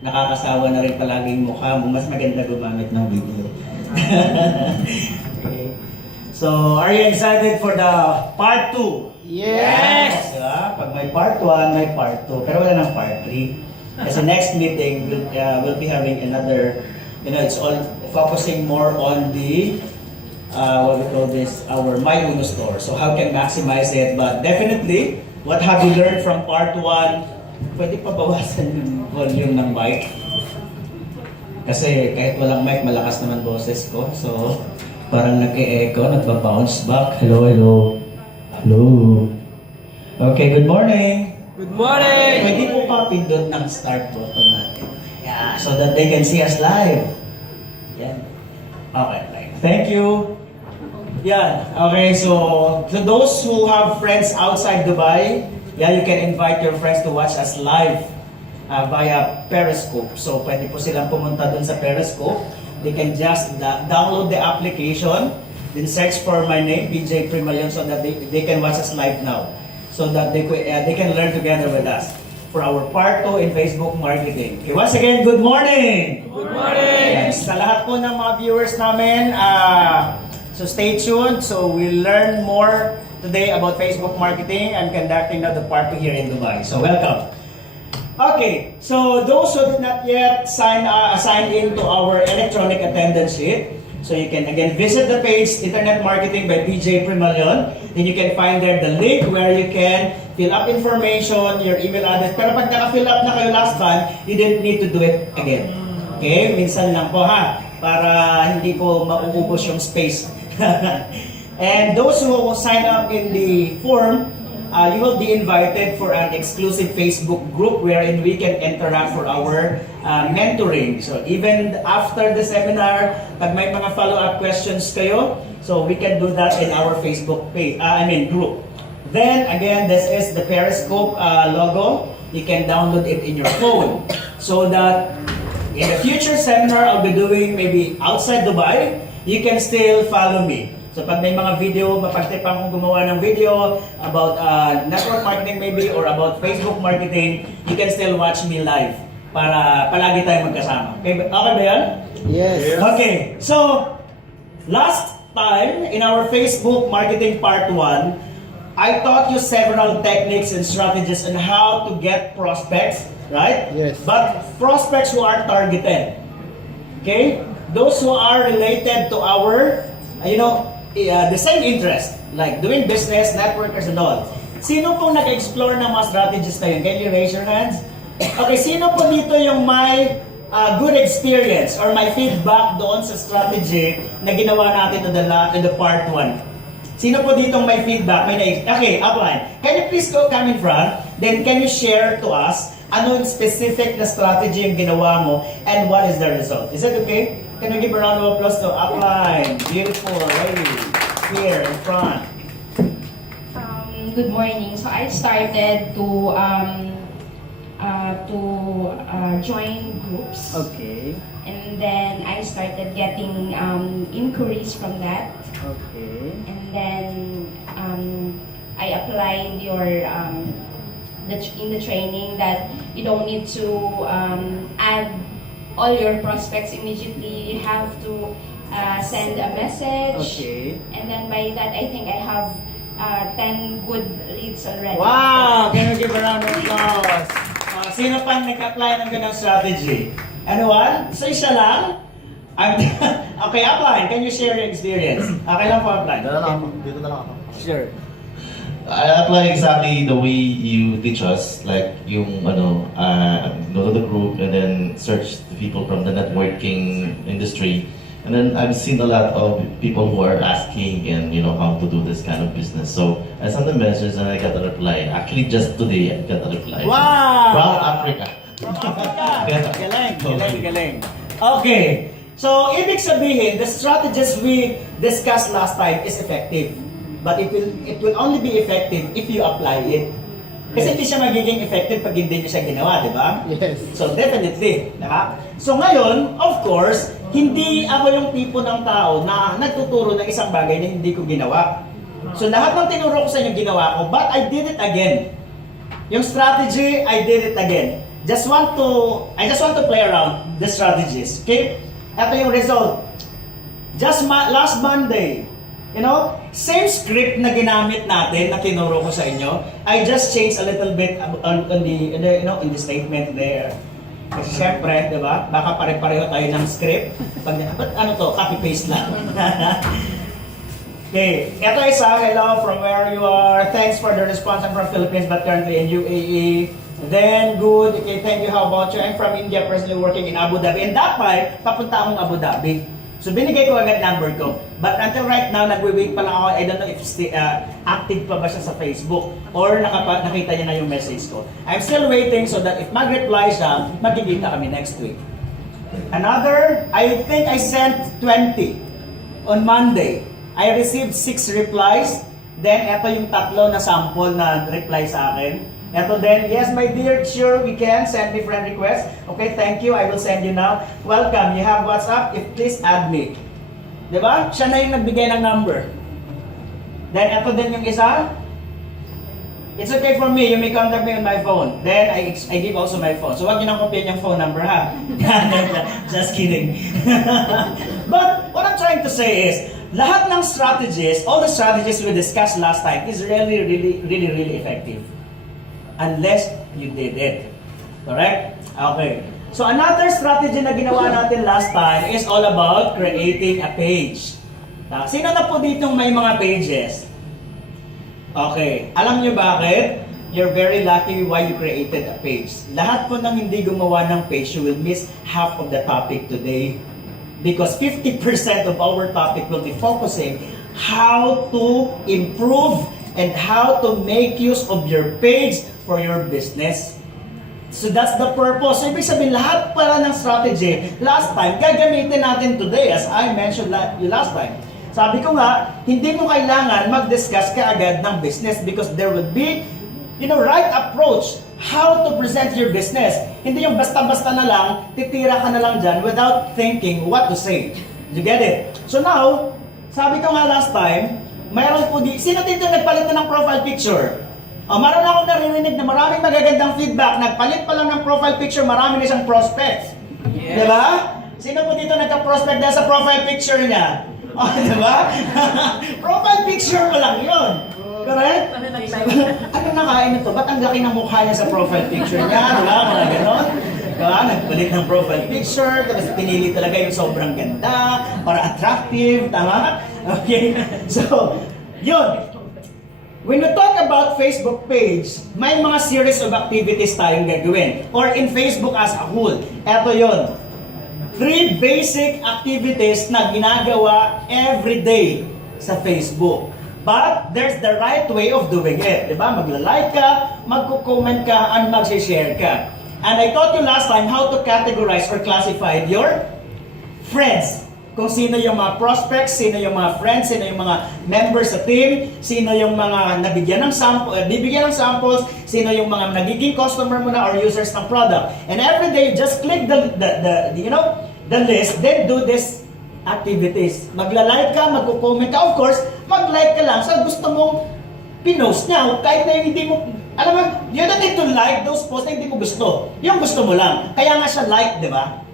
nakakasawa na rin palaging mukha mo. Mas maganda gumamit ng video. Okay. So, are you excited for the part 2? Yes! Diba? Pag may part 1, may part 2. Pero wala ng part 3. Kasi next meeting, we'll be having another, it's all focusing more on the, what we call this, our My Uno store. So how can maximize it? But definitely, what have you learned from part 1? Pwede pa bawasan yung volume ng mic. Kasi kahit walang mic, malakas naman boses ko. So, parang nag-e-echo, nagpa-bounce back. Hello, hello. Hello. Okay, good morning. Good morning! Pwede po pa pindot ng start button natin. Yeah, so that they can see us live. Yan. Okay, right. Thank you. Yan. Okay, so those who have friends outside Dubai, yeah, you can invite your friends to watch us live via Periscope. So pwede po silang pumunta dun sa Periscope. They can just download the application, then search for my name, BJ Primalion, so that they can watch us live now. So that they can learn together with us for our part 2 in Facebook marketing. Okay, once again, good morning! Good morning! Yes, sa lahat po ng mga viewers namin, so stay tuned. So we'll learn more today about Facebook marketing. I'm conducting now the part 2 here in Dubai. So welcome. Okay, so those who did not yet sign in to our electronic attendance sheet, so you can again visit the page Internet Marketing by BJ Primalion. Then you can find there the link where you can fill up information, your email address. Pero pag naka-fill up na kayo last time, you didn't need to do it again. Okay? Minsan lang po ha, para hindi po mauubos yung space. And those who sign up in the form, you will be invited for an exclusive Facebook group wherein we can interact for our mentoring. So even after the seminar, pag may mga follow-up questions kayo, so we can do that in our Facebook page, group. Then again, this is the Periscope logo. You can download it in your phone so that in the future seminar I'll be doing maybe outside Dubai, you can still follow me. So pag may mga video, mapagtipan kong gumawa ng video about network marketing maybe or about Facebook marketing, you can still watch me live para palagi tayo magkasama. Okay ba yan? Yes. Okay, so last time in our Facebook marketing part 1, I taught you several techniques and strategies on how to get prospects, right? Yes. But prospects who are targeted. Okay? Those who are related to our, the same interest, like doing business, networkers and all. Sino pong nag-explore ng mga strategies na yun? Can you raise your hands? Okay, sino po dito yung may good experience or may feedback doon sa strategy na ginawa natin in the part 1? Sino po dito may feedback? Okay, upline. Can you please come in front? Then can you share to us ano yung specific na strategy yung ginawa mo and what is the result? Is that okay? Can we give a round of applause to upline? Beautiful lady here in front. Good morning. So I started to join groups, Okay. and then I started getting inquiries from that, Okay. and then I applied in the training that you don't need to add all your prospects immediately. You have to send a message. Okay. And then by that, I think I have 10 good leads already. Wow! Can we give a round of applause? Sino pang nag-apply ng ganang strategy? Anyone? So isa lang? Okay, upline. Can you share your experience? Okay lang po, upline. Dito na lang ako. Sure. I apply exactly the way you teach us, like yung go to the group and then search the people from the networking industry. And then I've seen a lot of people who are asking and how to do this kind of business. So I sent a message and I got a reply. Actually, just today I got a reply. Wow! From Africa. From Africa. Galing. Okay. So, ibig sabihin, the strategies we discussed last time is effective. But it will only be effective if you apply it. Kasi hindi siya magiging effective pag hindi niyo siya ginawa, di ba? Yes. So definitely, di ba? So ngayon, of course, hindi ako yung tipo ng tao na nagtuturo ng isang bagay na hindi ko ginawa. So lahat ng tinuro ko sa inyo ginawa ko, but I did it again. Yung strategy, I did it again. I just want to play around the strategies. Okay? Ito yung result. Just last Monday, you know, same script na ginamit natin na tinuro ko sa inyo. I just changed a little bit on the you know, in the statement there. Kasi syempre, di ba? Baka pare-pareho tayo ng script. But ano to? Copy-paste lang. Okay, ito isa, hello from where you are. Thanks for the response. I'm from Philippines but currently in UAE. Then, good. Okay, thank you. How about you? I'm from India, personally working in Abu Dhabi. And that time, papunta akong Abu Dhabi. So, binigay ko agad number ko. But until right now, nagwi-wait pa lang ako. I don't know if active pa ba siya sa Facebook or nakita niya na yung message ko. I'm still waiting so that if mag-reply siya, magkikita kami next week. Another, I think I sent 20 on Monday. I received 6 replies. Then, eto yung tatlo na sample na reply sa akin. Eto din, yes my dear, sure we can, send me friend request. Okay, thank you, I will send you now. Welcome, you have WhatsApp, if please add me. Diba? Siya na yung nagbigay ng number. Then, eto din yung isa. It's okay for me, you may contact me on my phone. Then, I give also my phone. So, wag nyo nang kopyahin yung phone number, ha? Just kidding. But, what I'm trying to say is, lahat ng strategies, all the strategies we discussed last time is really effective. Unless you did it. Correct? Okay. So another strategy na ginawa natin last time is all about creating a page. Sino na po ditong may mga pages? Okay. Alam nyo bakit? You're very lucky why you created a page. Lahat po ng hindi gumawa ng page, you will miss half of the topic today. Because 50% of our topic will be focusing how to improve and how to make use of your page for your business. So that's the purpose. So ibig sabihin, lahat pala ng strategy last time, gagamitin natin today as I mentioned last time. Sabi ko nga, hindi mo kailangan mag-discuss ka agad ng business because there will be, you know, right approach how to present your business. Hindi yung basta-basta na lang, titira ka na lang dyan without thinking what to say. You get it? So now, sabi ko nga last time, mayroon po sino dito nagpalit na ng profile picture? Maroon akong naririnig na maraming magagandang feedback. Nagpalit pa lang ng profile picture, marami na siyang prospects. Yes. Diba? Sino po dito nagka-prospect dahil sa profile picture niya? Diba? Profile picture pa lang yun. Correct? Ano nakain ito? Ba't ang laki ng mukha niya sa profile picture niya? Diba? Mga ganon. Diba? Nagpalit ng profile picture, tapos pinili talaga yung sobrang ganda, para attractive, tama? Okay? So, yun. When we talk about Facebook page, may mga series of activities tayong gagawin. Or in Facebook as a whole. Eto yun. 3 basic activities na ginagawa every day sa Facebook. But there's the right way of doing it. Diba? Magla-like ka, magko-comment ka, and mag-share ka. And I taught you last time how to categorize or classify your friends. Kung sino yung mga prospects, sino yung mga friends, sino yung mga members sa team, sino yung mga nabigyan ng bibigyan ng samples, sino yung mga nagiging customer mo na or users ng product. And every day, just click the list, then do this activities. Magla-like ka, magko-comment ka. Of course, mag-like ka lang sa gusto mong pinost niya. Kahit na hindi mo, alam mo, you don't need to like those posts na hindi mo gusto. Yung gusto mo lang. Kaya nga siya like, di ba?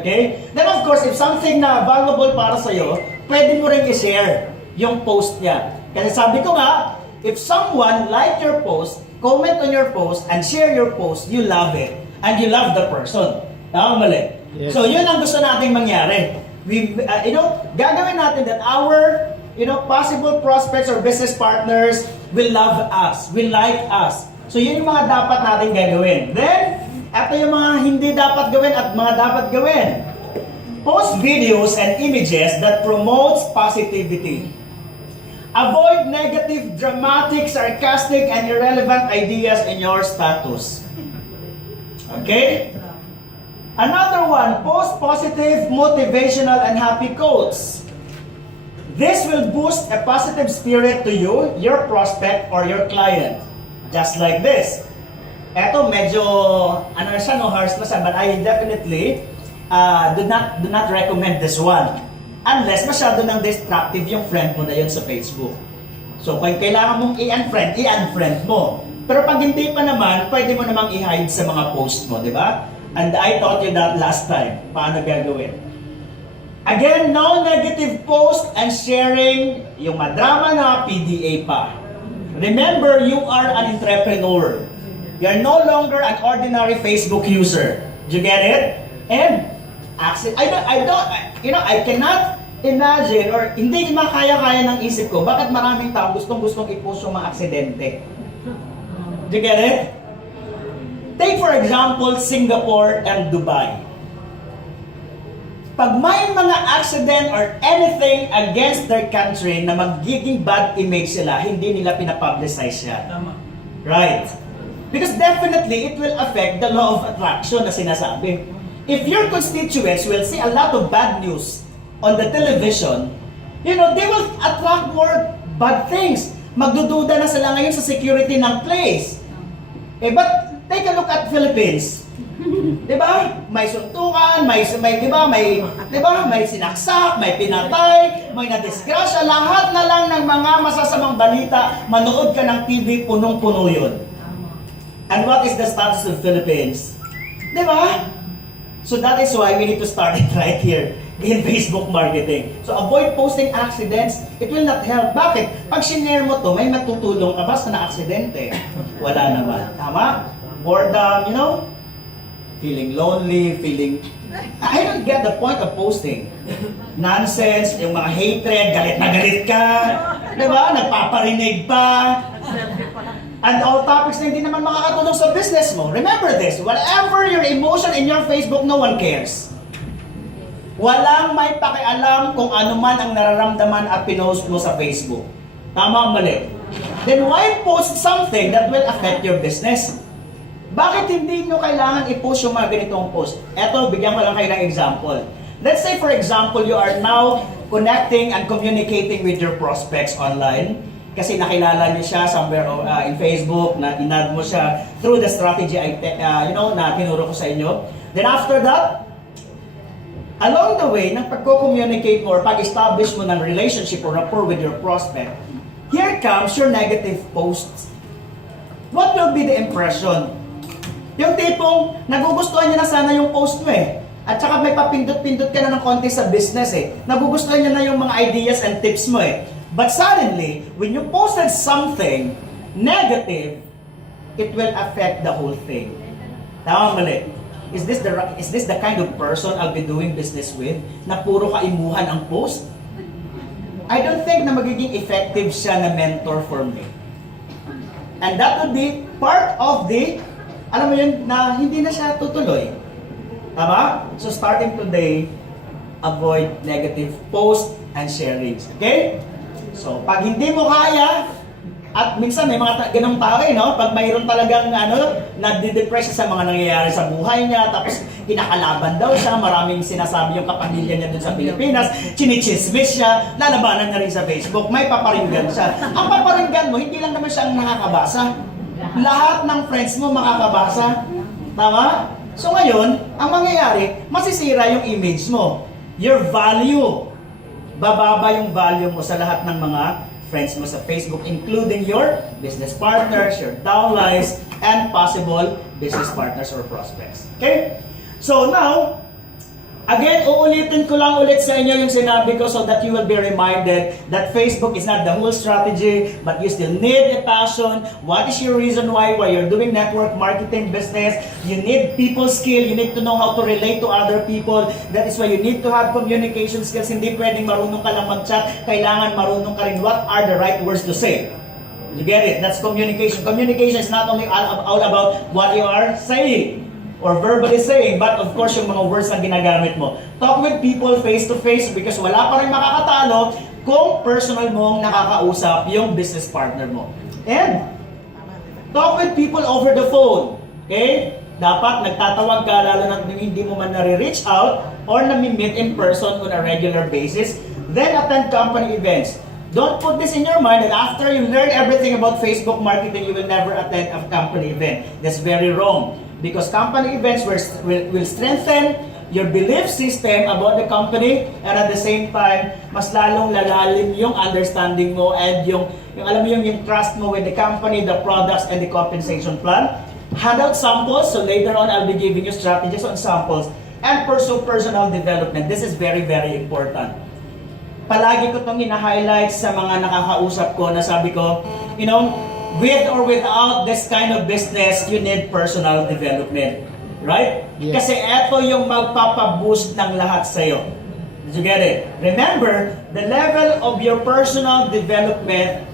Okay? Then of course, if something na valuable para sa'yo, pwede mo rin i-share yung post niya. Kasi sabi ko nga, if someone like your post, comment on your post, and share your post, you love it. And you love the person. Tama mali? Yes. So yun ang gusto nating mangyari. We, gagawin natin that our, possible prospects or business partners will love us, will like us. So yun yung mga dapat nating gagawin. Then, ito yung mga hindi dapat gawin at mga dapat gawin. Post videos and images that promotes positivity. Avoid negative, dramatic, sarcastic, and irrelevant ideas in your status. Okay? Another one, post positive, motivational, and happy quotes. This will boost a positive spirit to you, your prospect, or your client. Just like this. Eto medyo harsh na siya, but I definitely do not recommend this one unless masyado nang destructive yung friend mo na yun sa Facebook. So kung kailangan mong i-unfriend mo. Pero pag hindi pa naman, pwede mo namang i-hide sa mga post mo, di ba? And I taught you that last time. Paano gagawin? Again, no negative post and sharing yung madrama na PDA pa. Remember, you are an entrepreneur. You are no longer an ordinary Facebook user. Do you get it? And I cannot imagine or hindi makaya-kaya ng isip ko bakit maraming tao gustong-gustong i-post yung mga aksidente. Do you get it? Take for example, Singapore and Dubai. Pag may mga accident or anything against their country na magiging bad image sila, hindi nila pinapublicize yan. Right? Because definitely, it will affect the law of attraction na sinasabi. If your constituents will see a lot of bad news on the television, they will attract more bad things. Magdududa na sila ngayon sa security ng place. But take a look at Philippines. 'Di ba? May suntukan, may sinaksak, may pinatay, may nadisgrasya, lahat na lang ng mga masasamang balita, manood ka ng TV, punong-puno 'yun. And what is the status of Philippines? 'Di ba? So that is why we need to start it right here in Facebook marketing. So avoid posting accidents. It will not help. Bakit? Pag sinare mo to, may matutulong ka ba sa na-aksidente? Wala naman. Tama? Boredom, feeling lonely, I don't get the point of posting. Nonsense, yung mga hatred, galit na galit ka, diba? Nagpaparinig pa. And all topics na hindi naman makakatulong sa business mo. Remember this, whatever your emotion in your Facebook, no one cares. Walang may pakialam kung ano man ang nararamdaman at pinost mo sa Facebook. Tama o mali? Then why post something that will affect your business? Bakit hindi nyo kailangan i-post yung mga ganitong post? Eto, bigyan ko lang kayo ng example. Let's say, for example, you are now connecting and communicating with your prospects online kasi nakilala niyo siya somewhere in Facebook, na inad mo siya through the strategy na tinuro ko sa inyo. Then after that, along the way, ng pagko-communicate mo or pag-establish mo ng relationship or rapport with your prospect, here comes your negative posts. What will be the impression? Yung tipong, nagugustuhan niya na sana yung post mo At saka may papindot-pindot ka na ng konti sa business Nagugustuhan niya na yung mga ideas and tips mo But suddenly, when you posted something negative, it will affect the whole thing. Tama mali? Is this the kind of person I'll be doing business with? Na puro kaimuhan ang post? I don't think na magiging effective siya na mentor for me. And that would be part of the alam mo yun, na hindi na siya tutuloy. Tama? So starting today, avoid negative posts and sharings. Okay? So pag hindi mo kaya, at minsan may mga ganong tao pag mayroon talagang nadidepress sa mga nangyayari sa buhay niya, tapos kinakalaban daw siya, maraming sinasabi yung kapamilya niya dun sa Pilipinas, chinichismis siya, lalabanan na rin sa Facebook, may paparinggan siya. Ang paparinggan mo, hindi lang naman siya ang nakakabasa. Lahat ng friends mo makakabasa. Tama? So ngayon, ang mangyayari, masisira yung image mo. Your value. Bababa yung value mo sa lahat ng mga friends mo sa Facebook, including your business partners, your downlines, and possible business partners or prospects. Okay? So now, again, uulitin ko lang ulit sa inyo yung sinabi ko so that you will be reminded that Facebook is not the whole strategy, but you still need a passion. What is your reason why you're doing network marketing business? You need people skill. You need to know how to relate to other people. That is why you need to have communication skills. Hindi pwedeng marunong ka lang mag-chat. Kailangan marunong ka rin what are the right words to say. You get it? That's communication. Communication is not only all about what you are saying or verbally saying, but of course yung mga words na ginagamit mo. Talk with people face to face because wala pa rin makakatalo kung personal mong nakakausap yung business partner mo. And talk with people over the phone. Okay? Dapat nagtatawag ka lalo na hindi mo man nare-reach out or nami-meet in person on a regular basis. Then attend company events. Don't put this in your mind that after you learn everything about Facebook marketing, you will never attend a company event. That's very wrong. Because company events will strengthen your belief system about the company, and at the same time, mas lalong lalalim yung understanding mo and yung alam mo yung trust mo with the company, the products, and the compensation plan. Hand out samples, so later on, I'll be giving you strategies on samples, and pursue personal development. This is very, very important. Palagi ko itong hina-highlight sa mga nakakausap ko na sabi ko, you know, with or without this kind of business, you need personal development. Right? Yes. Kasi eto yung magpapaboost ng lahat sa'yo. Did you get it? Remember, the level of your personal development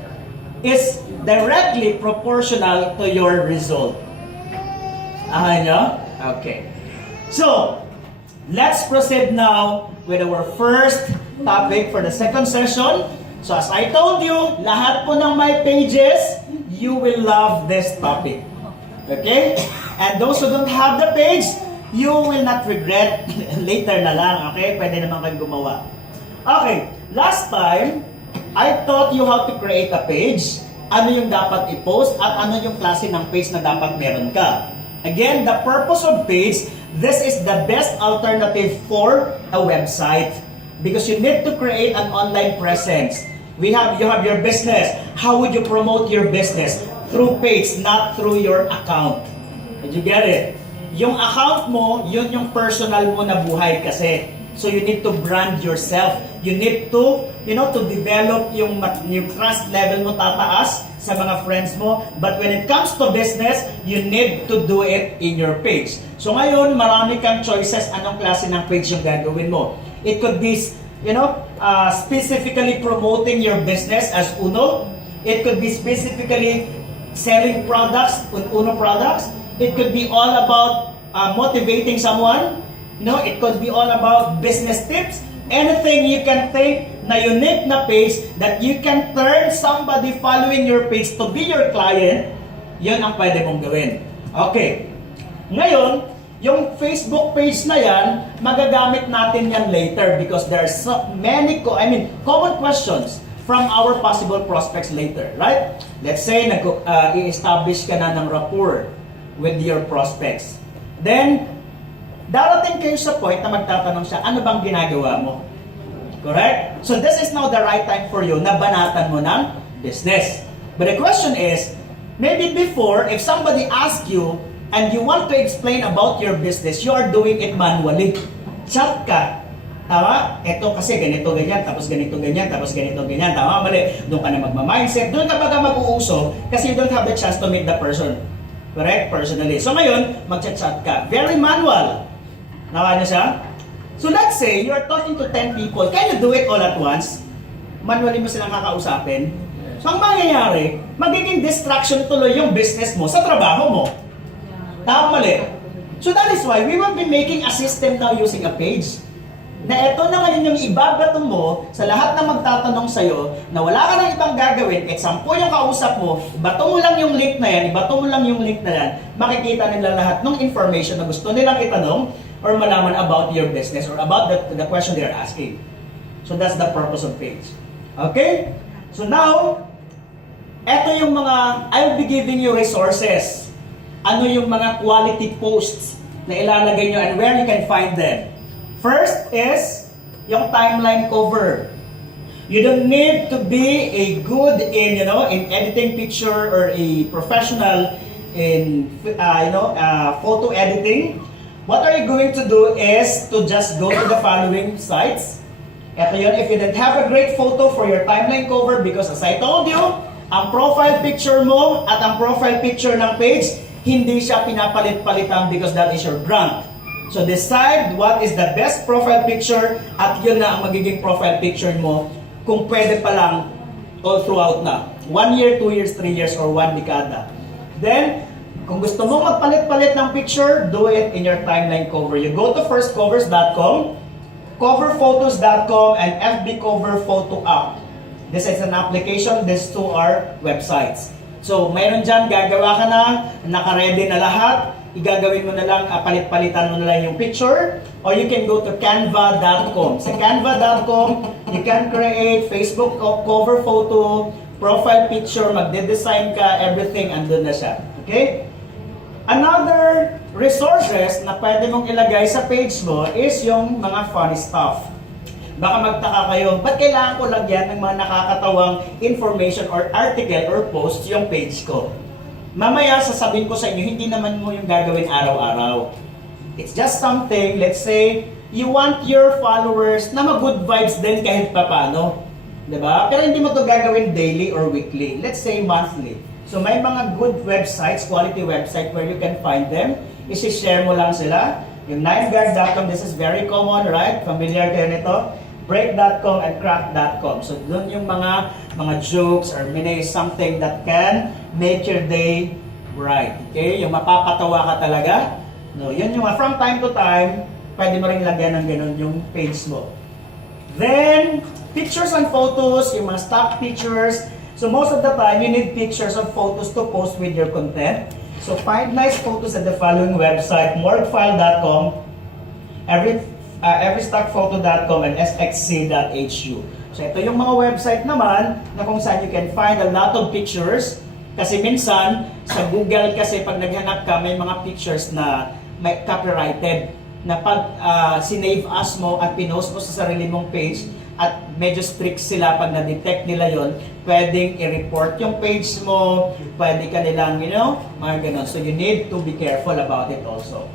is directly proportional to your result. Okay nyo? Okay. So, let's proceed now with our first topic for the second session. So, as I told you, lahat po ng my pages, you will love this topic. Okay? And those who don't have the page, you will not regret later na lang. Okay? Pwede naman kayo gumawa. Okay. Last time, I taught you how to create a page. Ano yung dapat i-post at ano yung klase ng page na dapat meron ka. Again, the purpose of page, this is the best alternative for a website. Because you need to create an online presence. You have your business. How would you promote your business? Through page, not through your account. Did you get it? Yung account mo, yun yung personal mo na buhay kasi. So you need to brand yourself. You need to, to develop yung trust level mo tataas sa mga friends mo. But when it comes to business, you need to do it in your page. So ngayon, marami kang choices anong klase ng page yung gagawin mo. It could be, specifically promoting your business as Uno. It could be specifically selling products, Uno products. It could be all about motivating someone. It could be all about business tips. Anything you can think na unique na page that you can turn somebody following your page to be your client, yun ang pwede mong gawin. Okay. Ngayon, yung Facebook page na yan, magagamit natin yan later because there are so many common questions from our possible prospects later, right? Let's say i-establish ka na ng rapport with your prospects. Then, darating kayo sa point na magtatanong siya, ano bang ginagawa mo? Correct? So this is now the right time for you na banatan mo ng business. But the question is, maybe before, if somebody asks you and you want to explain about your business, you are doing it manually. Chat ka. Tama? Ito kasi ganito, ganyan, tapos ganito, ganyan, tapos ganito, ganyan. Tama? Mali. Doon ka na magmamindset. Doon ka baga mag-uuso kasi you don't have the chance to meet the person. Correct? Personally. So ngayon, mag-chat ka. Very manual. Nawa niyo siya? So let's say, you're talking to 10 people. Can you do it all at once? Manually mo silang kakausapin. So ang mangyayari, magiging distraction tuloy yung business mo sa trabaho mo. Tama mali. So that is why we will be making a system now using a page. Na ito na ngayon yung ibabato mo sa lahat na magtatanong sa'yo na wala ka nang ibang gagawin, at 10 yung kausap mo, ibato mo lang yung link na yan, makikita nila lahat ng information na gusto nilang itanong or malaman about your business or about the question they're asking. So that's the purpose of page. Okay? So now, eto yung I'll be giving you resources. Ano yung mga quality posts na ilalagay nyo and where you can find them. First is yung timeline cover. You don't need to be a good in editing picture or a professional in photo editing. What are you going to do is to just go to the following sites. Ito yun, if you don't have a great photo for your timeline cover, because as I told you, ang profile picture mo at ang profile picture ng page, hindi siya pinapalit-palitan because that is your brand. So decide what is the best profile picture at yun na ang magiging profile picture mo kung pwede pa lang all throughout na. 1 year, 2 years, 3 years, or 1 dekada. Then, kung gusto mong magpalit-palit ng picture, do it in your timeline cover. You go to firstcovers.com, coverphotos.com, and FB Cover Photo App. This is an application. These two are websites. So, mayroon dyan, gagawa ka na, naka-ready na lahat, igagawin mo na lang, palit-palitan mo na lang yung picture, or you can go to canva.com. Sa canva.com, you can create Facebook cover photo, profile picture, magde-design ka, everything, andun na siya. Okay? Another resources na pwede mong ilagay sa page mo is yung mga funny stuff. Baka magtaka kayo, ba't kailangan ko lagyan ng mga nakakatawang information or article or post yung page ko? Mamaya sasabihin ko sa inyo, hindi naman mo yung gagawin araw-araw. It's just something, let's say, you want your followers na mag-good vibes din kahit papano. Diba? Pero hindi mo to gagawin daily or weekly. Let's say monthly. So may mga good websites, quality website where you can find them. Isi-share mo lang sila. Yung 9gag.com, this is very common, right? Familiar kayo nito? Break.com and crack.com. So doon yung mga jokes or something that can make your day bright. Okay? Yung mapapatawa ka talaga. No, yun yung from time to time, pwede mo rin lagyan ng ganun yung page mo. Then, pictures and photos, yung mga stock pictures. So most of the time, you need pictures and photos to post with your content. So find nice photos at the following website, morgfile.com, everystockphoto.com, and sxc.hu. So ito yung mga website naman na kung saan you can find a lot of pictures. Kasi minsan, sa Google kasi pag naghanap ka, may mga pictures na may copyrighted na pag sinave as mo at pinost mo sa sarili mong page at medyo strict sila pag na-detect nila yon, pwedeng i-report yung page mo, pwede ka nilang, mga ganun. So you need to be careful about it also.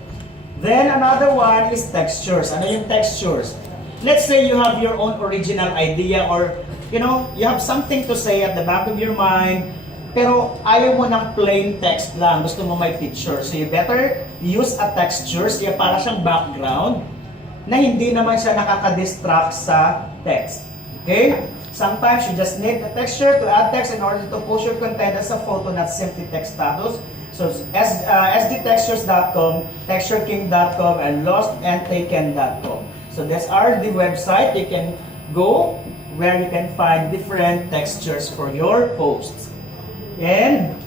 Then another one is textures. Ano yung textures? Let's say you have your own original idea or, you have something to say at the back of your mind, pero ayaw mo ng plain text lang, gusto mo may picture. So you better use a texture, siya para siyang background, na hindi naman siya nakaka-distract sa text. Okay? Sometimes you just need a texture to add text in order to post your content as a photo, not simply text status. So sdtextures.com, textureking.com, and lostandtaken.com. So these are the website you can go where you can find different textures for your posts. And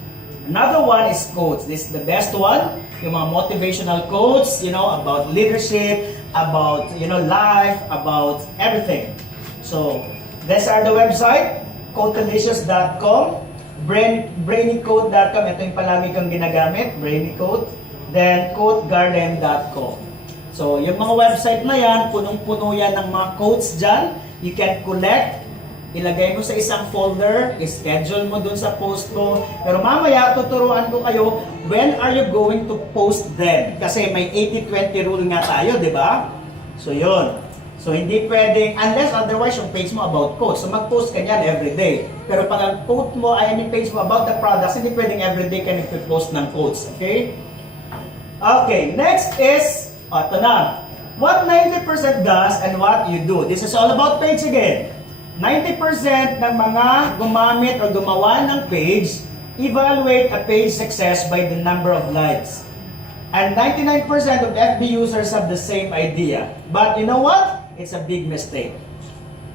another one is quotes. This is the best one. Yung mga motivational quotes, about leadership, about, life, about everything. So, these are the website, quotelicious.com, brainyquote.com, ito yung palagi kang ginagamit, brainyquote, then quotegarden.com. So, yung mga website na yan, punong-puno yan ng mga quotes dyan. You can collect, ilagay mo sa isang folder, schedule mo dun sa post mo. Pero mamaya, tuturuan ko kayo, when are you going to post them? Kasi may 80-20 rule nga tayo, di ba? So, yun. So, hindi pwedeng, unless otherwise yung page mo about quotes. So, mag-post ka niyan everyday. Pero pag ang quote mo, yung page mo about the products, hindi pwedeng everyday ka nag-post ng quotes. Okay? Okay, next is, ito na. What 90% does and what you do. This is all about page again. 90% ng mga gumamit o gumawa ng page, evaluate a page success by the number of likes. And 99% of FB users have the same idea. But you know what? It's a big mistake.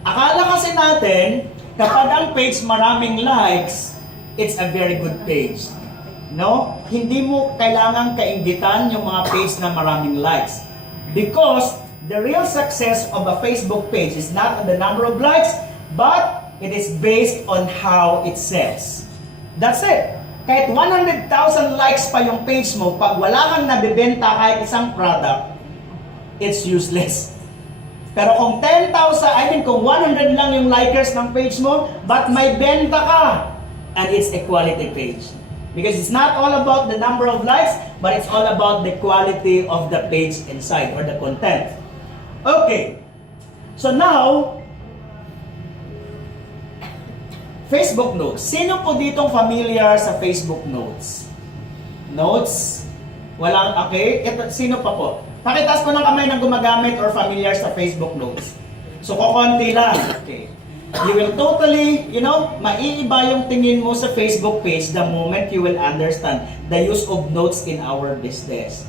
Akala kasi natin, kapag ang page maraming likes, it's a very good page. No? Hindi mo kailangang kainggitan yung mga page na maraming likes. Because the real success of a Facebook page is not on the number of likes, but it is based on how it sells. That's it. Kahit 100,000 likes pa yung page mo, pag wala kang nabibenta kahit isang product, it's useless. Pero kung 10,000, kung 100 lang yung likers ng page mo, but may benta ka, and it's a quality page. Because it's not all about the number of likes, but it's all about the quality of the page inside or the content. Okay. So now, Facebook Notes. Sino po ditong familiar sa Facebook Notes? Notes? Walang, okay? Ito, sino pa po? Pakitaas po ng kamay ng gumagamit or familiar sa Facebook Notes. So, kukunti lang. Okay. You will totally, maiiba yung tingin mo sa Facebook page the moment you will understand the use of notes in our business.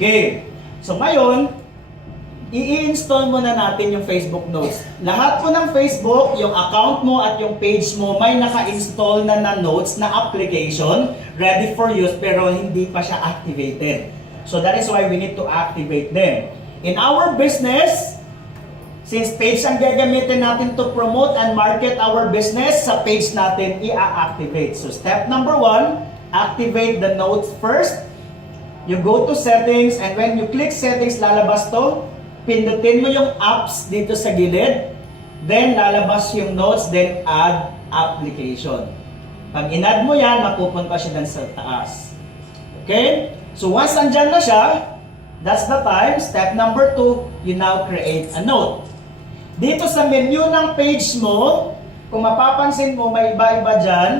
Okay. So, ngayon, i-install mo na natin yung Facebook Notes. Lahat po ng Facebook, yung account mo at yung page mo, may naka-install na notes na application ready for use pero hindi pa siya activated. So that is why we need to activate them. In our business, since page ang gagamitin natin to promote and market our business, sa page natin i-activate. So step number 1, activate the notes first. You go to settings, and when you click settings, lalabas to. Pindutin mo yung apps dito sa gilid. Then, lalabas yung notes, then add application. Pag in-add mo yan, mapupunta siya dun sa taas. Okay? So, once andyan na siya, that's the time. Step number 2, you now create a note. Dito sa menu ng page mo, kung mapapansin mo, may iba-iba dyan.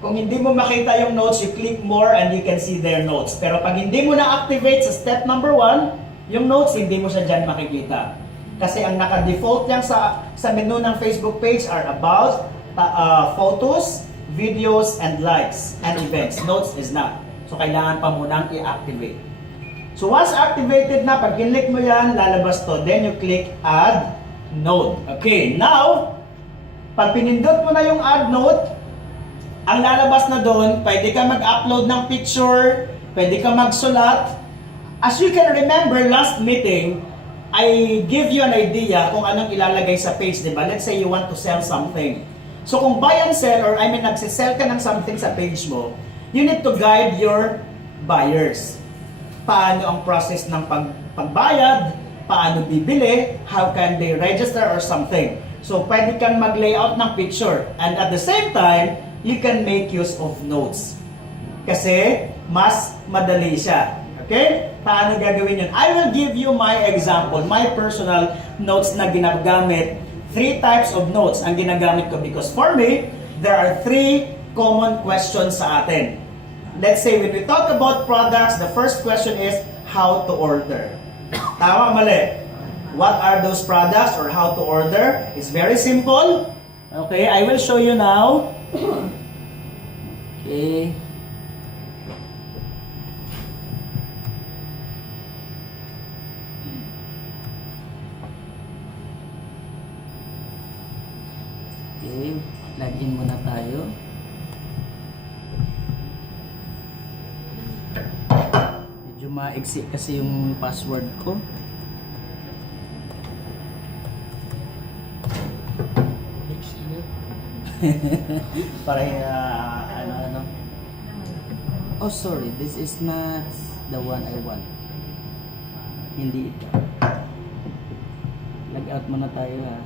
Kung hindi mo makita yung notes, you click more and you can see their notes. Pero pag hindi mo na-activate sa step number 1, yung notes, hindi mo siya dyan makikita. Kasi ang naka-default lang sa menu ng Facebook page are about, photos, videos, and likes, and events. Notes is not. So, kailangan pa munang i-activate. So, once activated na, pag click mo yan, lalabas to. Then, you click Add Note. Okay, now, pag pinindot mo na yung Add Note, ang lalabas na doon, pwede ka mag-upload ng picture, pwede ka magsulat. As you can remember, last meeting, I give you an idea kung anong ilalagay sa page, di ba? Let's say you want to sell something. So kung buy and sell, or nagsisell ka ng something sa page mo, you need to guide your buyers. Paano ang process ng pagbayad, paano bibili, how can they register or something. So pwede kang mag-layout ng picture. And at the same time, you can make use of notes. Kasi mas madali siya. Okay? Paano gagawin yun? I will give you my example, my personal notes na ginagamit. 3 types of notes ang ginagamit ko because for me, there are 3 common questions sa atin. Let's say when we talk about products, the first question is how to order. Tama, mali? What are those products or how to order? It's very simple. Okay, I will show you now. Okay. Okay, login muna tayo. Medyo maiksi kasi yung password ko. Para ano. Oh, sorry, this is not the one I want. Hindi ito. Log out muna tayo ha.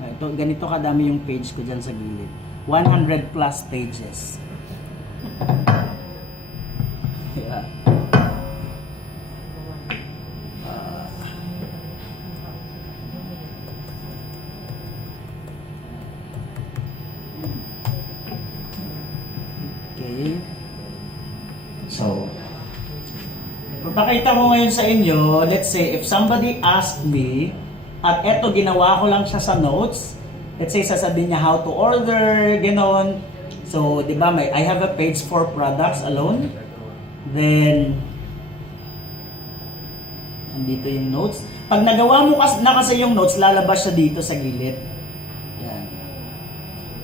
Ito, ganito kadami yung page ko dyan sa gilid. 100 plus pages. Yeah. Okay. So, papakita ko ngayon sa inyo, let's say, if somebody asked me, at eto ginawa ko lang siya sa notes, let's say, sasabihin niya how to order, gano'n. So, di ba, I have a page for products alone. Then, andito yung notes. Pag nagawa mo na kasi yung notes, lalabas siya dito sa gilid. Yan.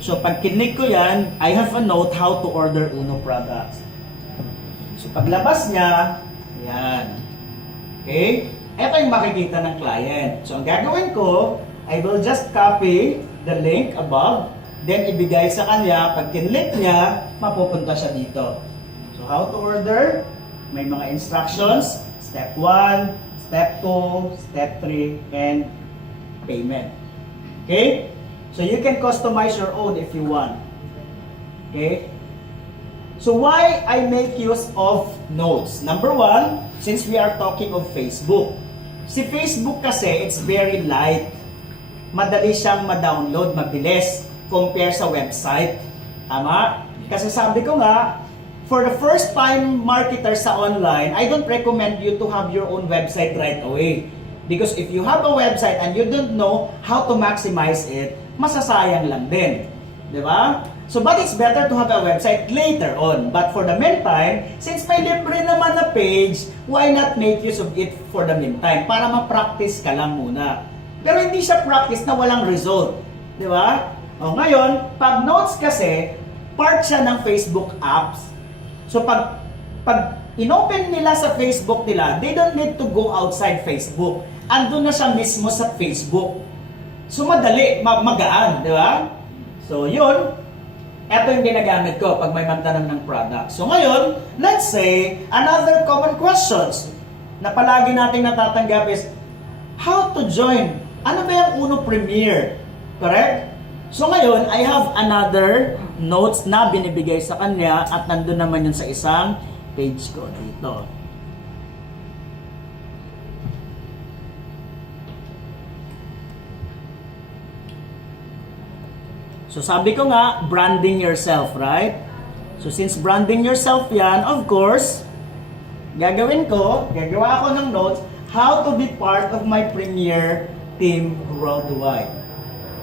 So, pag kinik ko yan, I have a note how to order Uno products. So, paglabas niya, yan. Okay? Ito yung makikita ng client. So, ang gagawin ko, I will just copy the link above, then ibigay sa kanya. Pag kinlik niya, mapupunta siya dito. So, how to order? May mga instructions. Step 1, Step 2, Step 3, and payment. Okay? So, you can customize your own if you want. Okay? So, why I make use of notes? Number 1, since we are talking of Facebook. Si Facebook kasi, it's very light. Madali siyang ma-download, mabilis, compare sa website. Tama? Kasi sabi ko nga, for the first time marketer sa online, I don't recommend you to have your own website right away. Because if you have a website and you don't know how to maximize it, masasayang lang din. Di ba? So, but it's better to have a website later on. But for the meantime, since may libre naman na page, why not make use of it for the meantime? Para ma-practice ka lang muna. Pero hindi siya practice na walang result. Di ba? O ngayon, pag notes kasi, part siya ng Facebook apps. So pag inopen nila sa Facebook nila, they don't need to go outside Facebook. Andun na siya mismo sa Facebook. So madali, magaan, di ba? So yun. Ito yung ginagamit ko pag may magtanong ng product. So ngayon, let's say, another common questions na palagi nating natatanggap is, how to join? Ano ba yung Uno Premier? Correct? So ngayon, I have another notes na binibigay sa kanya at nandun naman yun sa isang page ko dito. So sabi ko nga, branding yourself, right? So since branding yourself yan, of course, gagawa ako ng notes, how to be part of my premier team worldwide.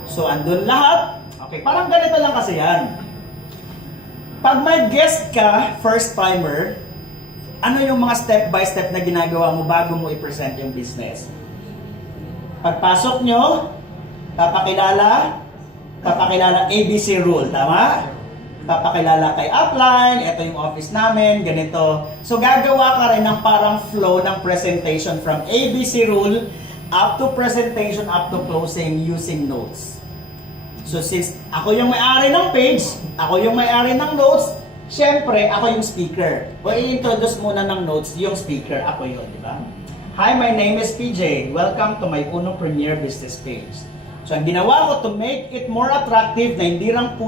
So andun lahat. Okay, parang ganito lang kasi yan. Pag may guest ka, first timer, ano yung mga step by step na ginagawa mo bago mo i-present yung business? Pagpasok nyo, papakilala ABC rule, tama? Papakilala kay upline, ito yung office namin, ganito. So gagawa ka rin ng parang flow ng presentation from ABC rule up to presentation, up to closing using notes. So since ako yung may-ari ng page, ako yung may-ari ng notes, syempre ako yung speaker. O i-introduce muna ng notes yung speaker, ako yun, di ba? Hi, my name is PJ. Welcome to my Uno Premier business page. So ang ginawa ko to make it more attractive na hindi lang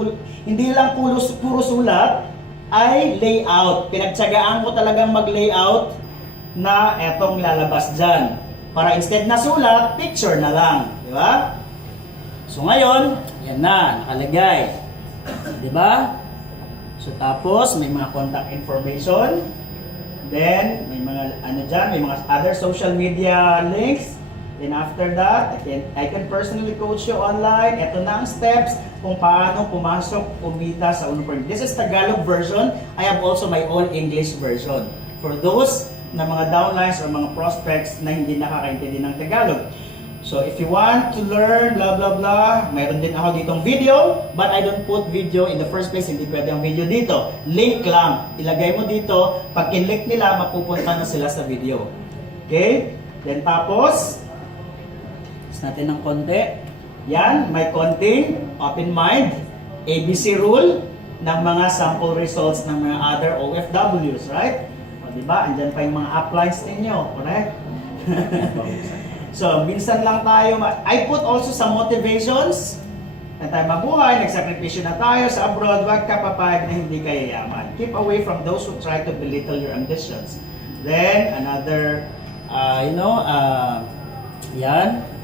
puro sulat, ay layout. Pinagtsagaan ko talagang mag-layout na etong lalabas dyan. Para instead na sulat, picture na lang. Di ba? So ngayon, yan na, nakalagay. Di ba? So tapos, may mga contact information. Then, may mga may mga other social media links. Then after that, I can personally coach you online. Ito na ang steps kung paano pumasok, kumita sa Uno Premier. This is Tagalog version. I have also my own English version. For those na mga downlines or mga prospects na hindi nakakaintindi ng Tagalog. So if you want to learn blah blah blah, mayroon din ako ditong video, but I don't put video in the first place, hindi pwede ang video dito. Link lang. Ilagay mo dito, pag in-link nila, mapupunta na sila sa video. Okay? Then tapos, natin ng konti. Yan, may konting open mind, ABC rule ng mga sample results ng mga other OFWs, right? O diba, andyan pa yung mga uplines ninyo, correct? So, minsan lang tayo, I put also some motivations na tayo mabuhay, nagsakripisyo na tayo sa abroad, wag ka papayag na hindi kayo yaman. Keep away from those who try to belittle your ambitions. Then, another, yan,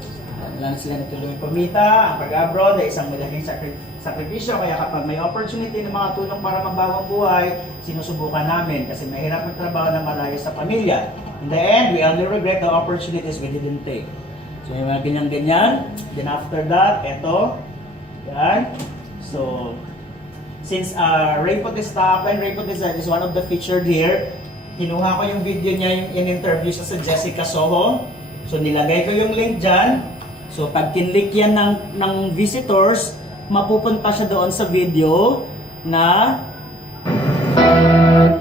lang sila natulungan pamita, ang pag-abroad ay isang malaking sakripisyo, kaya kapag may opportunity na mga tulong para magbawang buhay, sinusubukan namin kasi mahirap magtrabaho na malayo sa pamilya. In the end, we only regret the opportunities we didn't take. So may mga ganyan-ganyan. Then after that, eto, yan. So, since Ray Potesta is one of the featured here, kinuha ko yung video niya, yung in-interview siya sa Jessica Soho. So nilagay ko yung link dyan. So pag kinlik yan ng visitors, mapupunta siya doon sa video na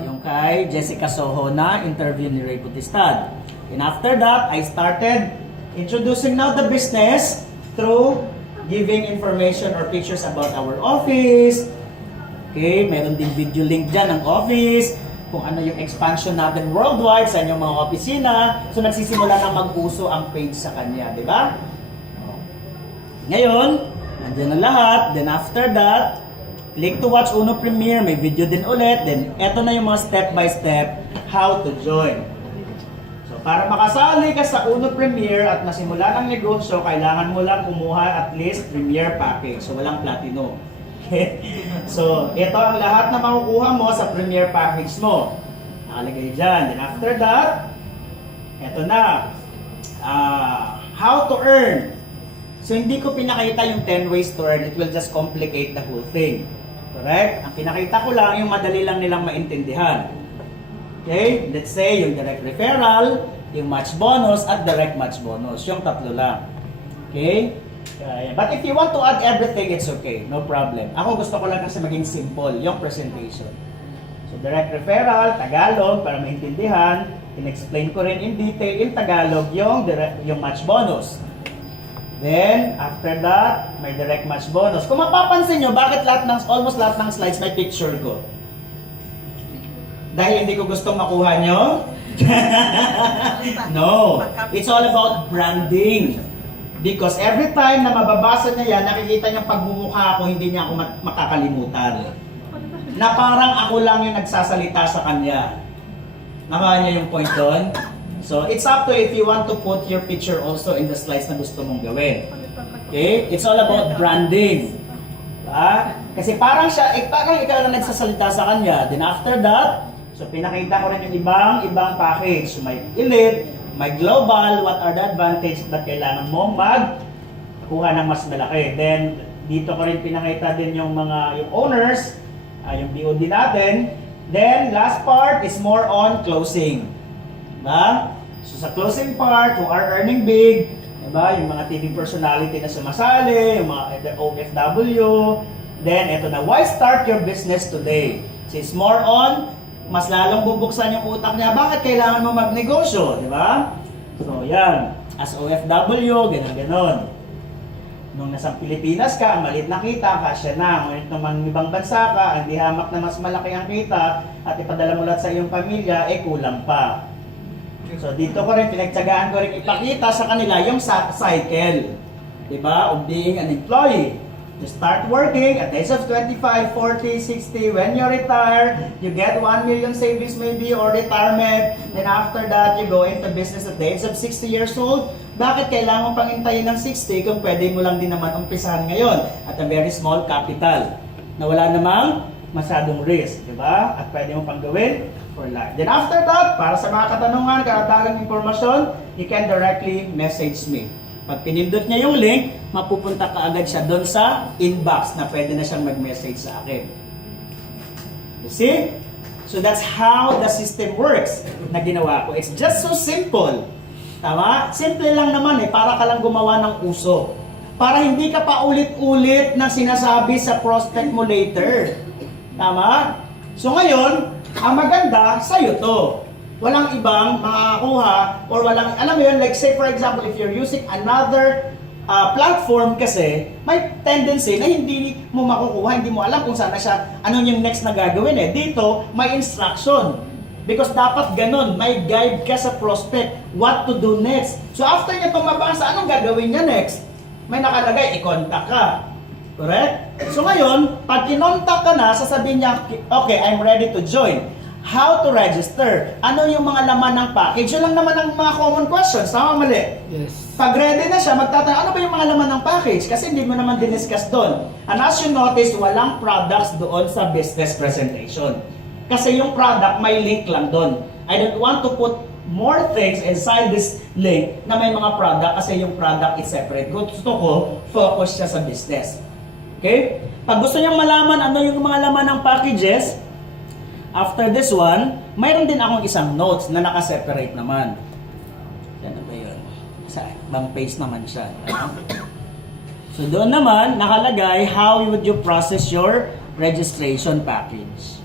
yung kay Jessica Soho na interview ni Ray Potestad. And after that, I started introducing now the business through giving information or pictures about our office. Okay, meron din video link dyan ng office, kung ano yung expansion natin worldwide sa inyong mga opisina. So nagsisimula na mag-uso ang page sa kanya, di ba? Ngayon, nandiyan na lahat. Then after that, click to watch Uno Premier. May video din ulit. Then eto na yung mga step by step how to join. So para makasali ka sa Uno Premier at masimula ng negosyo, kailangan mo lang kumuha at least Premier package. So walang Platinum. So ito ang lahat na makukuha mo sa Premier package mo. Nakalagay dyan. Then after that, eto na. How to earn. So hindi ko pinakita yung 10 ways to earn, it will just complicate the whole thing. Correct? Ang pinakita ko lang yung madali lang nilang maintindihan. Okay? Let's say yung direct referral, yung match bonus, at direct match bonus. Yung tatlo lang. Okay? But if you want to add everything, it's okay. No problem. Ako gusto ko lang kasi maging simple yung presentation. So direct referral, Tagalog, para maintindihan. In-explain ko rin in detail in Tagalog yung match bonus. Then, after that, may direct match bonus. Kung mapapansin nyo, bakit almost lahat ng slides may picture ko? Dahil hindi ko gustong makuha nyo? No. It's all about branding. Because every time na mababasa niya yan, nakikita niya pagmumukha ako, hindi niya ako makakalimutan. Na parang ako lang yung nagsasalita sa kanya. Nakuha niya yung point doon? So, it's up to if you want to put your picture also in the slides na gusto mong gawin. Okay? It's all about branding. Diba? Kasi parang parang ikaw lang nagsasalita sa kanya. Then after that, so pinakita ko rin yung ibang package. May elite, may global, what are the advantages that kailangan mo magkuha ng mas malaki. Then, dito ko rin pinakita din yung yung owners, yung BOD natin. Then, last part is more on closing. Diba? So, sa closing part, who are earning big, diba? Yung mga TV personality na sumasali, yung mga OFW. Then, eto na, why start your business today? So, it's more on mas lalong bubuksan yung utak niya, bakit kailangan mo magnegosyo, di ba? So, yan. As OFW, ganon. Nung nasa Pilipinas ka, ang maliit na kita, kasya na. Ngunit nung ibang bansa ka, ang dihamak na mas malaki ang kita, at ipadala mo lahat sa iyong pamilya, kulang pa. So, dito ko rin, pinagtsagaan ko rin ipakita sa kanila yung cycle. Di ba? Of being an employee. You start working at the age of 25, 40, 60. When you retire, you get 1 million savings maybe or retirement. Then after that, you go into business at the age of 60 years old. Bakit kailangan pang hintayin ng 60 kung pwede mo lang din naman umpisahan ngayon at a very small capital na wala namang masyadong risk, di ba? At pwede mo pang gawin for life. Then after that, para sa mga katanungan, karagdagang impormasyon, you can directly message me. Pag pinindot niya yung link, mapupunta ka agad siya doon sa inbox na pwede na siyang mag-message sa akin. You see? So that's how the system works na ginawa ko. It's just so simple. Tama? Simple lang naman para ka lang gumawa ng uso. Para hindi ka pa ulit-ulit na sinasabi sa prospect mo later. Tama? So ngayon, ang maganda, sa'yo to. Walang ibang makakakuha or walang, alam mo yun, like say for example, if you're using another platform kasi, may tendency na hindi mo makukuha, hindi mo alam kung saan na siya, ano yung next na gagawin Dito, may instruction. Because dapat ganun, may guide ka sa prospect, what to do next. So after niya tumabasa, anong gagawin niya next? May nakalagay, i-contact ka. Correct? So ngayon, pag kinontak ka na, sasabihin niya, okay, I'm ready to join. How to register? Ano yung mga laman ng package? Yun lang naman ang mga common questions. Tama, mali? Yes. Pag ready na siya, magtatanong, ano ba yung mga laman ng package? Kasi hindi mo naman diniscuss doon. And as you notice, walang products doon sa business presentation. Kasi yung product, may link lang doon. I don't want to put more things inside this link na may mga product kasi yung product is separate. Gusto ko, focus siya sa business. Okay? Pag gusto niyang malaman ano yung mga laman ng packages, after this one, mayroon din akong isang notes na naka-separate naman. Ano ba yun? Sa ibang page naman siya. So doon naman, nakalagay, how would you process your registration package?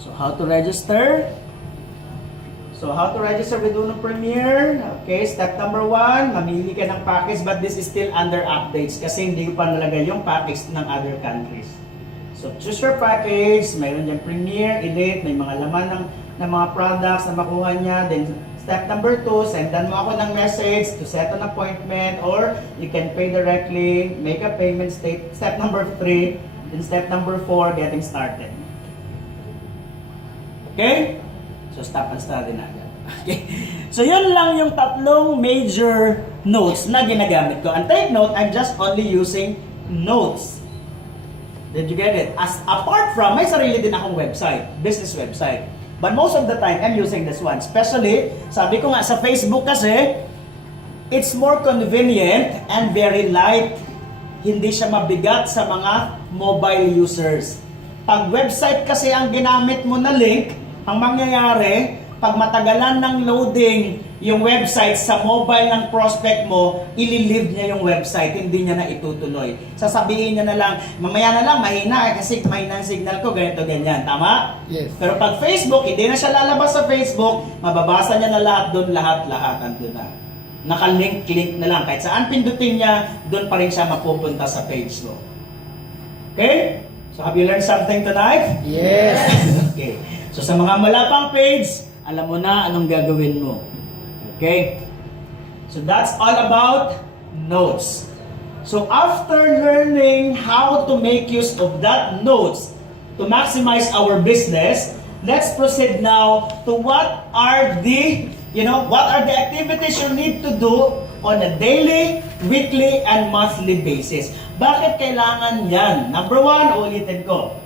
So how to register? So how to register with Uno Premier? Okay, step number 1, mamili ka ng package but this is still under updates kasi hindi ko pa nalagay yung package ng other countries. So, choose your package, mayroon dyan Premier, Elite, may mga laman ng mga products na makuha niya. Then, step number 2, sendan mo ako ng message to set an appointment or you can pay directly, make a payment step number 3, then step number 4, getting started. Okay? So, stop and study na agad. Okay? So, yun lang yung tatlong major notes na ginagamit ko. And take note, I'm just only using notes. Did you get it? As apart from, may sarili din akong website, business website. But most of the time, I'm using this one. Especially, sabi ko nga, sa Facebook kasi, it's more convenient and very light. Hindi siya mabigat sa mga mobile users. Pag website kasi ang ginamit mo na link, ang mangyayari, pag matagalan ng loading yung website sa mobile ng prospect mo, ililive niya yung website, hindi niya na itutuloy. Sasabihin niya na lang, mamaya na lang, mahina kasi mahina ang signal ko, ganito, ganyan. Tama? Yes. Pero pag Facebook, hindi na siya lalabas sa Facebook, mababasa niya na lahat doon, lahat, andun na. Naka-link na lang. Kahit saan pindutin niya, doon pa rin siya mapupunta sa page mo. Okay? So have you learned something tonight? Yes. Okay. So sa mga wala pang page, alam mo na anong gagawin mo. Okay? So that's all about notes. So after learning how to make use of that notes to maximize our business, let's proceed now to what are the activities you need to do on a daily, weekly, and monthly basis. Bakit kailangan yan? Number one, ulitin ko.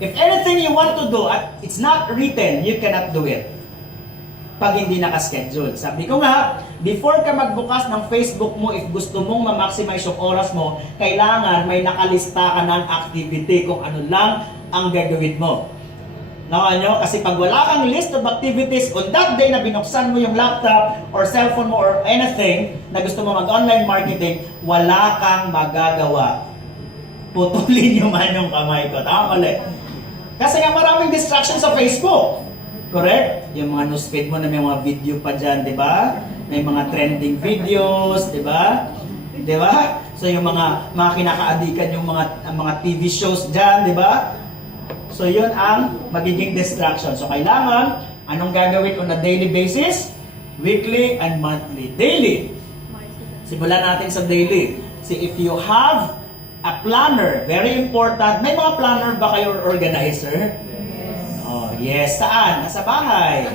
If anything you want to do at it's not written, you cannot do it. Pag hindi naka-schedule. Sabi ko nga, before ka magbukas ng Facebook mo, if gusto mong ma-maximize yung oras mo, kailangan may nakalista ka ng activity kung ano lang ang gagawin mo. Nakuha nyo? Kasi pag wala kang list of activities on that day na binuksan mo yung laptop or cellphone mo or anything na gusto mo mag-online marketing, wala kang magagawa. Putulin nyo man yung kamay ko. Tama ulit. Kasi nga maraming distractions sa Facebook. Correct? Yung mga newsfeed mo na may mga video pa dyan, di ba? May mga trending videos, di ba? Di ba? So yung mga kinakaadikan yung mga TV shows dyan, di ba? So yun ang magiging distraction. So kailangan, anong gagawin on a daily basis? Weekly and monthly. Daily. Simulan natin sa daily. See, if you have a planner, very important. May mga planner ba kayo or organizer? Yes. Oh, yes. Saan? Nasa bahay.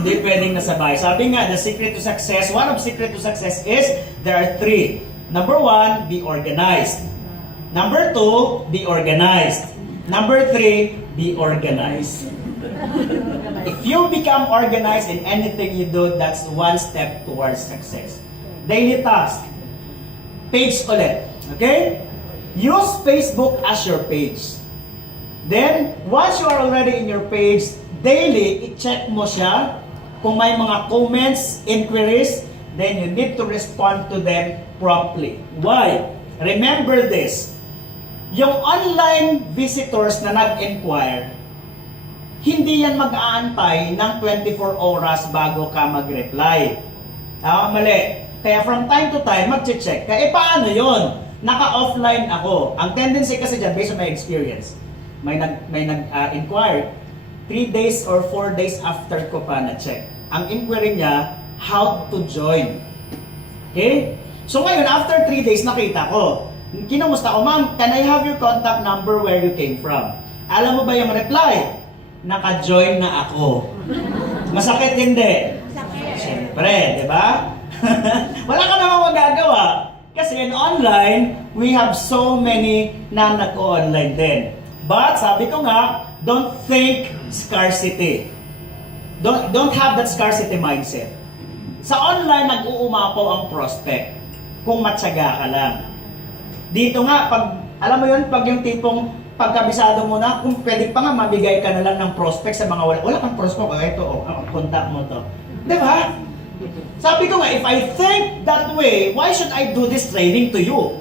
Hindi pwedeng nasa bahay. Sabi nga, the secret to success, one of secret to success is, there are three. Number one, be organized. Number two, be organized. Number three, be organized. If you become organized in anything you do, that's one step towards success. Daily task. Page ulit. Okay? Use Facebook as your page. Then, once you are already in your page, daily, i-check mo siya. Kung may mga comments, inquiries, then you need to respond to them promptly. Why? Remember this. Yung online visitors na nag-inquire, hindi yan mag-aantay ng 24 oras bago ka mag-reply. Tama, mali. Kaya from time to time, mag-check. Kaya paano yun? Naka-offline ako. Ang tendency kasi dyan, based on my experience, may nag-inquire, 3 days or 4 days after ko pa na-check. Ang inquiry niya, how to join. Okay? So ngayon, after 3 days, nakita ko. Kinumusta ko, ma'am, can I have your contact number where you came from? Alam mo ba yung reply? Naka-join na ako. Masakit hindi? Masakit. Siyempre, di ba? Wala ka naman magagawa. Kasi in online, we have so many na nag-online din. But, sabi ko nga, don't think scarcity. Don't have that scarcity mindset. Sa online, nag-uumapaw ang prospect kung matyaga ka lang. Dito nga, alam mo yun, pag yung tipong pagkabisado mo na, kung pwede pa nga, mabigay ka na lang ng prospect sa mga wala kang prospect, ito, contact mo to. Diba? Sabi ko nga, if I think that way, why should I do this training to you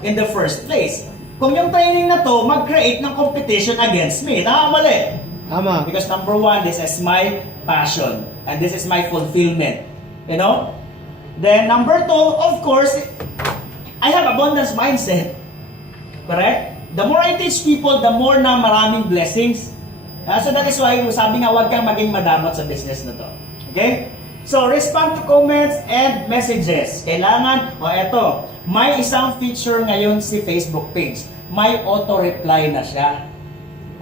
in the first place? Kung yung training na to, mag-create ng competition against me. Tama, mali? Tama. Because number one, this is my passion. And this is my fulfillment. You know? Then number two, of course, I have abundance mindset. Correct? The more I teach people, the more na maraming blessings. So that is why, sabi nga, huwag kang maging madamot sa business na to. Okay? So, respond to comments and messages. Kailangan, eto, may isang feature ngayon si Facebook page. May auto-reply na siya.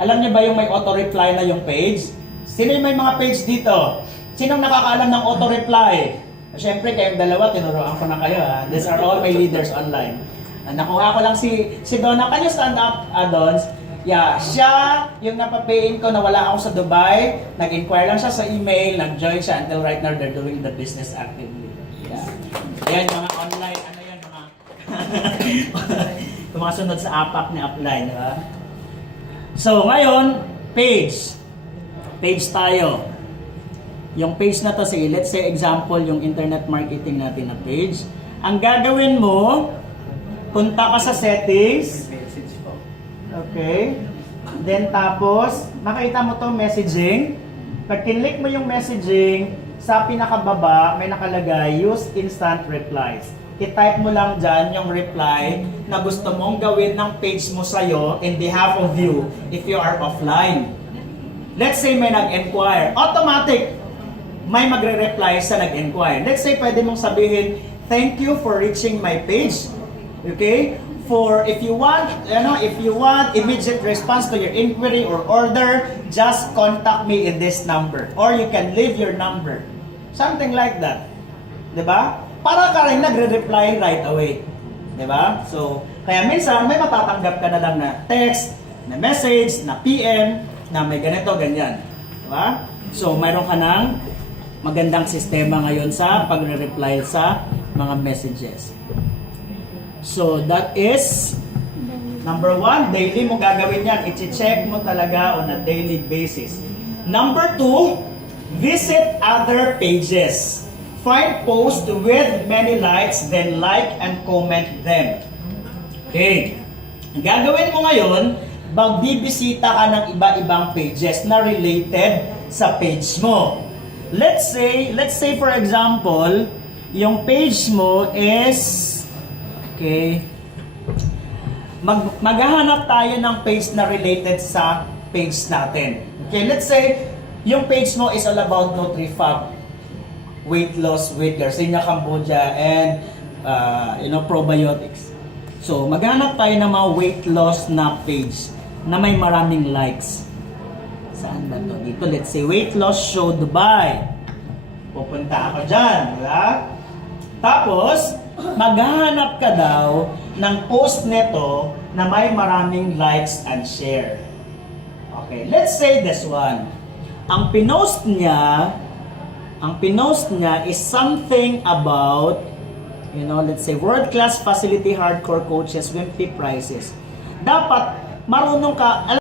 Alam niyo ba yung may auto-reply na yung page? Sino yung may mga page dito? Sinong nakakaalam ng auto-reply? Siyempre, kayong dalawa, tinuruan ko na kayo. Ha? These are all my leaders online. Nakuha ko lang si Donna. Can you stand up, Dons? Yeah, siya yung napapayin ko na wala ako sa Dubai. Nag-inquire lang siya sa email, nag-join siya until right now they're doing the business actively. Yeah. Ayan, mga online, ano yan, mga yung mga sunod sa apak ni upline. Diba? So, ngayon, page. Page tayo. Yung page na to, sige, let's say example, yung internet marketing natin na page. Ang gagawin mo, punta ka sa settings. Okay. Then tapos, makita mo to messaging. Pag kinlik mo yung messaging, sa pinakababa may nakalagay use instant replies. I-type mo lang dyan yung reply na gusto mong gawin ng page mo sa'yo in behalf of you if you are offline. Let's say may nag-enquire. Automatic, may magre-reply sa nag-enquire. Let's say pwede mong sabihin, thank you for reaching my page. Okay? For if you want immediate response to your inquiry or order, just contact me in this number. Or you can leave your number. Something like that. 'Di ba? Para ka rin nagre-reply right away. 'Di ba? So, kaya minsan may matatanggap ka na lang na text, na message, na PM, na may ganito, ganyan. 'Di ba? So, mayroon ka ng magandang sistema ngayon sa pagre-reply sa mga messages. So, that is number 1, daily mo gagawin yan. I-check mo talaga on a daily basis. Number 2, visit other pages. Find posts with many likes, then like and comment them. Okay. Ang gagawin mo ngayon, magbibisita ka ng iba-ibang pages na related sa page mo. Let's say for example, yung page mo is okay. Maghahanap tayo ng page na related sa page natin. Okay, let's say yung page mo is all about NutriFab, weight loss with Garcinia Cambodia, and probiotics. So, maghanap tayo ng mga weight loss na page na may maraming likes. Saan ba to? Dito, let's say, weight loss show Dubai. Pupunta ako dyan, di ba? Tapos, maghahanap ka daw ng post nito na may maraming likes and share. Okay, let's say this one. Ang pinost niya is something about, let's say, world-class facility hardcore coaches, wimpy prices. Dapat marunong ka,